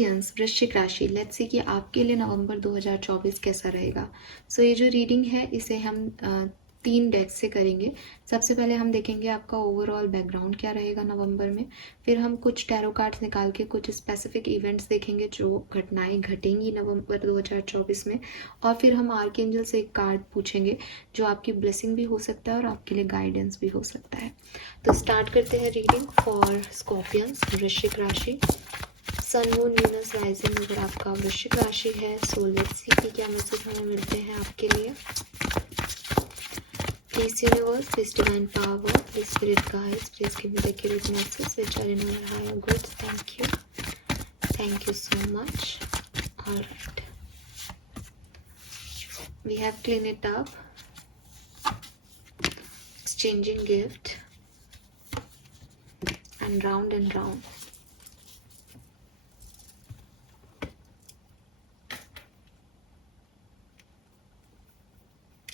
Scorpions, वृश्चिक राशि, let's see कि आपके लिए नवंबर 2024 कैसा रहेगा। सो ये जो रीडिंग है इसे हम 3 डेक से करेंगे। सबसे पहले हम देखेंगे आपका ओवरऑल बैकग्राउंड क्या रहेगा नवंबर में। फिर हम कुछ टैरो कार्ड्स निकाल के कुछ स्पेसिफिक इवेंट्स देखेंगे जो घटनाएं घटेंगी नवंबर 2024 में। और फिर हम आर्कएंजल से एक कार्ड पूछेंगे जो आपकी ब्लेसिंग भी हो सकता है और आपके लिए गाइडेंस भी हो सकता है। तो स्टार्ट करते हैं रीडिंग फॉर स्कॉर्पियंस, वृश्चिक राशि। सन, मून, वीनस, राइजिंग अगर आपका वृश्चिक राशि है। सो लेट्स सी कि क्या मैसेज हमें मिलते हैं आपके लिए। Please universe, please divine power, please spirit guides, please give me the accurate message which are in our higher good. Thank you so much. Alright, we have clean it up, exchanging gift and round.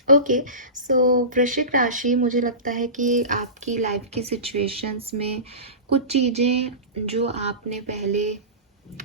Okay, so वृश्चिक राशि, मुझे लगता है कि आपकी life की situations में कुछ चीज़ें जो आपने पहले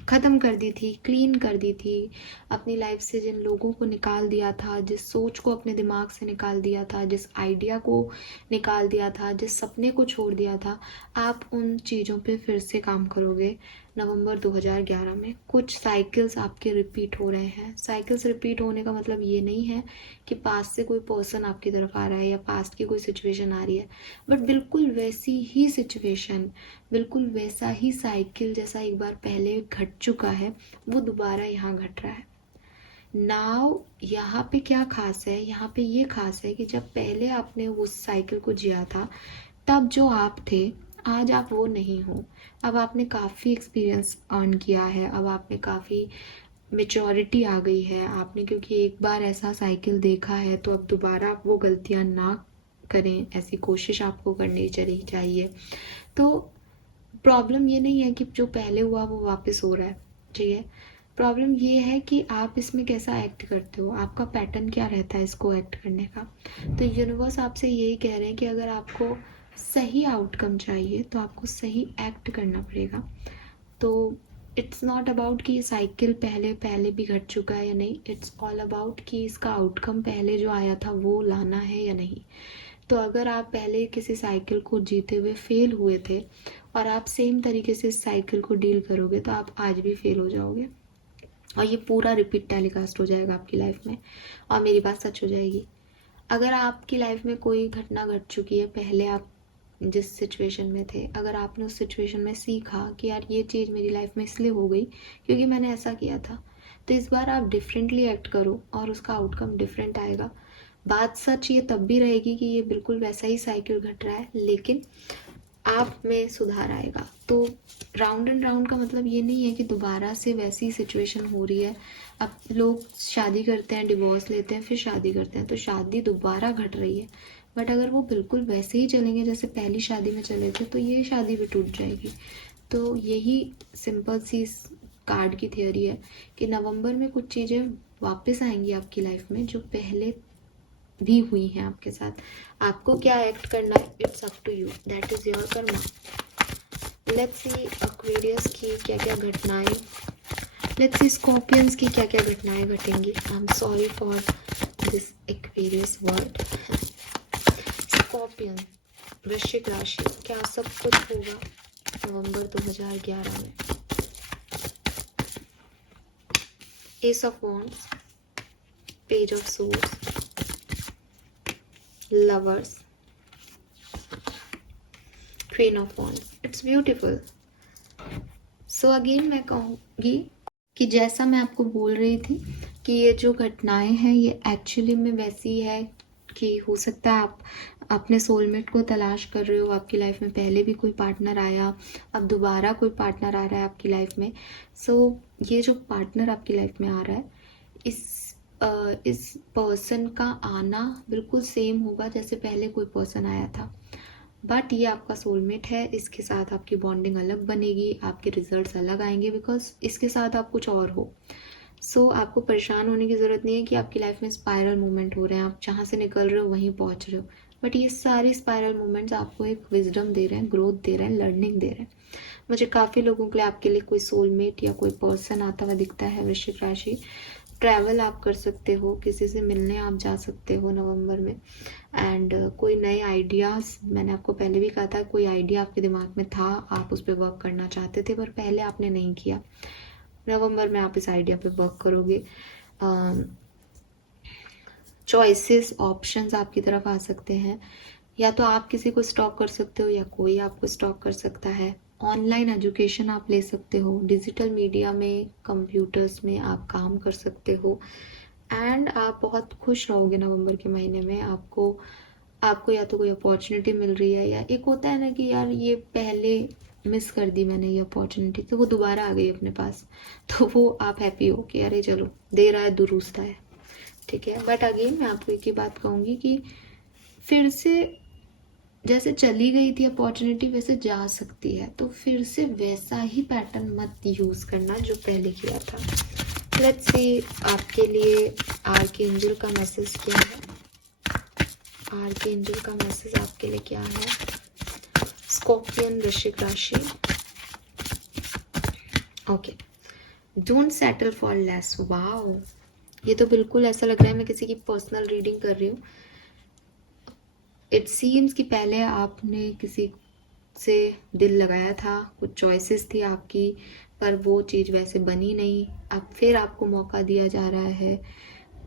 ख़त्म कर दी थी, क्लीन कर दी थी अपनी लाइफ से, जिन लोगों को निकाल दिया था, जिस सोच को अपने दिमाग से निकाल दिया था, जिस आइडिया को निकाल दिया था, जिस सपने को छोड़ दिया था, आप उन चीज़ों पे फिर से काम करोगे नवंबर 2011 में। कुछ साइकिल्स आपके रिपीट हो रहे हैं। साइकिल्स रिपीट होने का मतलब ये नहीं है कि पास्ट से कोई पर्सन आपकी तरफ आ रहा है या पास्ट की कोई सिचुएशन आ रही है, बट बिल्कुल वैसी ही सिचुएशन, बिल्कुल वैसा ही साइकिल जैसा एक बार पहले घट चुका है वो दोबारा यहाँ घट रहा है। नाउ यहाँ पे क्या खास है, यहाँ पे ये खास है कि जब पहले आपने उस साइकिल को जिया था तब जो आप थे, आज आप वो नहीं हो। अब आपने काफ़ी एक्सपीरियंस अर्न किया है, अब आप में काफ़ी मेचोरिटी आ गई है आपने, क्योंकि एक बार ऐसा साइकिल देखा है तो अब दोबारा आप वो गलतियाँ ना करें, ऐसी कोशिश आपको करनी चाहिए। तो प्रॉब्लम ये नहीं है कि जो पहले हुआ वो वापस हो रहा है, ठीक है। प्रॉब्लम ये है कि आप इसमें कैसा एक्ट करते हो, आपका पैटर्न क्या रहता है इसको एक्ट करने का। तो यूनिवर्स आपसे यही कह रहे हैं कि अगर आपको सही आउटकम चाहिए तो आपको सही एक्ट करना पड़ेगा। तो इट्स नॉट अबाउट कि ये साइकिल पहले भी घट चुका है या नहीं, इट्स ऑल अबाउट कि इसका आउटकम पहले जो आया था वो लाना है या नहीं। तो अगर आप पहले किसी साइकिल को जीते हुए फेल हुए थे और आप सेम तरीके से इस साइकिल को डील करोगे तो आप आज भी फेल हो जाओगे और ये पूरा रिपीट टेलीकास्ट हो जाएगा आपकी लाइफ में, और मेरी बात सच हो जाएगी। अगर आपकी लाइफ में कोई घटना घट चुकी है पहले, आप जिस सिचुएशन में थे, अगर आपने उस सिचुएशन में सीखा कि यार ये चीज़ मेरी लाइफ में इसलिए हो गई क्योंकि मैंने ऐसा किया था, तो इस बार आप डिफरेंटली एक्ट करो और उसका आउटकम डिफरेंट आएगा। बात सच ये तब भी रहेगी कि ये बिल्कुल वैसा ही साइकिल घट रहा है, लेकिन आप में सुधार आएगा। तो राउंड एंड राउंड का मतलब ये नहीं है कि दोबारा से वैसी सिचुएशन हो रही है। अब लोग शादी करते हैं, डिवोर्स लेते हैं, फिर शादी करते हैं, तो शादी दोबारा घट रही है। बट अगर वो बिल्कुल वैसे ही चलेंगे जैसे पहली शादी में चले थे तो ये शादी भी टूट जाएगी। तो यही सिंपल सी कार्ड की थियोरी है कि नवंबर में कुछ चीज़ें वापस आएंगी आपकी लाइफ में जो पहले भी हुई हैं आपके साथ। आपको क्या एक्ट करना है, it's up to you, that is your karma. Let's see Aquarius की क्या क्या घटनाएं, लेट्स सी स्कॉर्पियंस की क्या क्या घटनाएं घटेंगी। I am sorry for this Aquarius word. Scorpion, वृश्चिक राशि, क्या सब कुछ होगा नवंबर 2011 में। Ace of wands, page of swords, lovers, queen of wands. It's beautiful. So again मैं कहूँगी कि जैसा मैं आपको बोल रही थी कि ये जो घटनाएं हैं ये एक्चुअली में वैसी है कि हो सकता है आप अपने सोलमेट को तलाश कर रहे हो, आपकी लाइफ में पहले भी कोई पार्टनर आया, अब दोबारा कोई पार्टनर आ रहा है आपकी लाइफ में। सो ये जो पार्टनर आपकी लाइफ में आ रहा है, इस पर्सन का आना बिल्कुल सेम होगा जैसे पहले कोई पर्सन आया था, बट ये आपका सोलमेट है। इसके साथ आपकी बॉन्डिंग अलग बनेगी, आपके रिजल्ट्स अलग आएंगे, बिकॉज इसके साथ आप कुछ और हो। सो आपको परेशान होने की ज़रूरत नहीं है कि आपकी लाइफ में स्पायरल मूवमेंट हो रहे हैं, आप जहाँ से निकल रहे हो वहीं पहुँच रहे हो, बट ये सारे स्पायरल मूवमेंट्स आपको एक विजडम दे रहे हैं, ग्रोथ दे रहे हैं, लर्निंग दे रहे हैं। मुझे काफ़ी लोगों के लिए आपके लिए कोई सोलमेट या कोई पर्सन आता हुआ दिखता है वृश्चिक राशि। ट्रैवल आप कर सकते हो, किसी से मिलने आप जा सकते हो नवंबर में। एंड कोई नए आइडियाज़, मैंने आपको पहले भी कहा था, कोई आइडिया आपके दिमाग में था, आप उस पर वर्क करना चाहते थे पर पहले आपने नहीं किया। नवंबर में आप इस आइडिया पे वर्क करोगे। चॉइसेस, ऑप्शंस आपकी तरफ आ सकते हैं, या तो आप किसी को स्टॉक कर सकते हो या कोई आपको स्टॉक कर सकता है। ऑनलाइन एजुकेशन आप ले सकते हो, डिजिटल मीडिया में, कंप्यूटर्स में आप काम कर सकते हो। एंड आप बहुत खुश रहोगे नवंबर के महीने में। आपको आपको या तो कोई अपॉर्चुनिटी मिल रही है, या एक होता है ना कि यार ये पहले मिस कर दी मैंने ये अपॉर्चुनिटी, तो वो दोबारा आ गई अपने पास, तो वो आप हैप्पी हो कि अरे चलो दे रहा है दुरुस्त है, ठीक है। बट अगेन मैं आपको एक ही बात कहूँगी कि फिर से जैसे चली गई थी अपॉर्चुनिटी वैसे जा सकती है, तो फिर से वैसा ही पैटर्न मत यूज़ करना जो पहले किया था। लेट्स सी आपके लिए आर्कएंजल का मैसेज क्या है। आर्कएंजल का मैसेज आपके लिए क्या है। स्कॉर्पियन वृश्चिक राशि, okay, don't settle for less. Wow, ये तो बिल्कुल ऐसा लग रहा है मैं किसी की पर्सनल रीडिंग कर रही हूँ। इट सीम्स कि पहले आपने किसी से दिल लगाया था, कुछ चॉइसेस थी आपकी, पर वो चीज़ वैसे बनी नहीं। अब फिर आपको मौका दिया जा रहा है,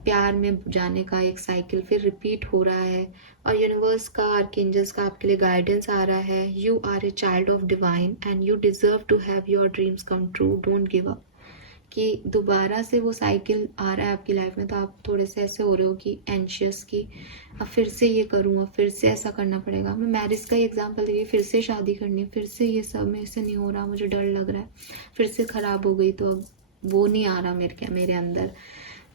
प्यार में जाने का एक साइकिल फिर रिपीट हो रहा है। और यूनिवर्स का, आर्कएंजल्स का आपके लिए गाइडेंस आ रहा है। You are a child of divine and you deserve to have your dreams come true, don't give up. कि दोबारा से वो साइकिल आ रहा है आपकी लाइफ में, तो आप थोड़े से ऐसे हो रहे हो कि एंशियस की अब फिर से ये करूँ, अब फिर से ऐसा करना पड़ेगा। मैं मैरिज का ही एग्जांपल देखिए, फिर से शादी करनी है, फिर से ये सब मेरे से नहीं हो रहा, मुझे डर लग रहा है, फिर से ख़राब हो गई तो अब वो नहीं आ रहा मेरे अंदर,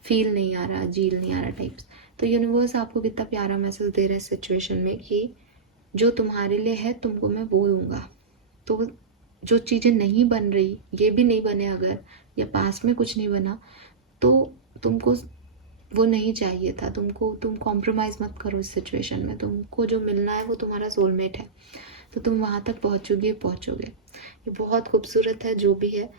फील नहीं आ रहा, जील नहीं आ रहा टाइप्स। तो यूनिवर्स आपको कितना प्यारा मैसेज दे रहा है सिचुएशन में कि जो तुम्हारे लिए है तुमको मैं वो दूंगा। तो जो चीज़ें नहीं बन रही, ये भी नहीं बने अगर, या पास में कुछ नहीं बना, तो तुमको वो नहीं चाहिए था, तुम कॉम्प्रोमाइज़ मत करो इस सिचुएशन में। तुमको जो मिलना है वो तुम्हारा सोलमेट है, तो तुम वहाँ तक पहुँचोगे। ये बहुत खूबसूरत है जो भी है।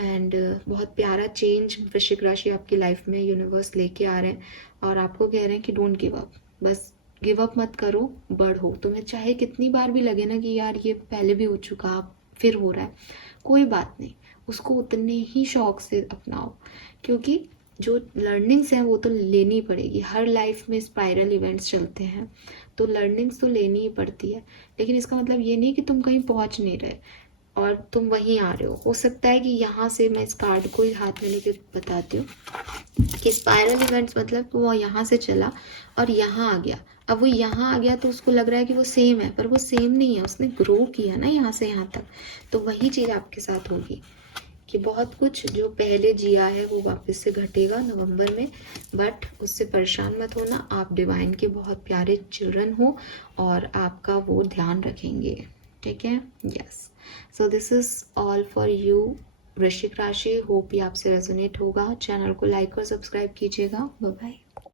एंड बहुत प्यारा चेंज वृश्चिक राशि आपकी लाइफ में यूनिवर्स लेके आ रहे हैं, और आपको कह रहे हैं कि डोंट गिव अप। बस गिव अप मत करो, बढ़ो। तुम्हें चाहे कितनी बार भी लगे ना कि यार ये पहले भी हो चुका, अब फिर हो रहा है, कोई बात नहीं, उसको उतने ही शौक से अपनाओ, क्योंकि जो लर्निंग्स हैं वो तो लेनी पड़ेगी। हर लाइफ में स्पाइरल इवेंट्स चलते हैं, तो लर्निंग्स तो लेनी ही पड़ती है। लेकिन इसका मतलब ये नहीं कि तुम कहीं पहुंच नहीं रहे और तुम वहीं आ रहे हो सकता है कि यहाँ से, मैं इस कार्ड को ही हाथ में लेके बताती हूँ कि स्पाइरल इवेंट्स मतलब वो यहाँ से चला और यहाँ आ गया। अब वो यहाँ आ गया तो उसको लग रहा है कि वो सेम है, पर वो सेम नहीं है, उसने ग्रो किया ना यहाँ से यहाँ तक। तो वही चीज़ आपके साथ होगी कि बहुत कुछ जो पहले जिया है वो वापस से घटेगा नवंबर में। बट उससे परेशान मत होना, आप डिवाइन के बहुत प्यारे चिल्ड्रन हो और आपका वो ध्यान रखेंगे, ठीक है। Yes, so this is all for you वृश्चिक राशि। होप ये आपसे रेजोनेट होगा। चैनल को लाइक और सब्सक्राइब कीजिएगा। Bye bye.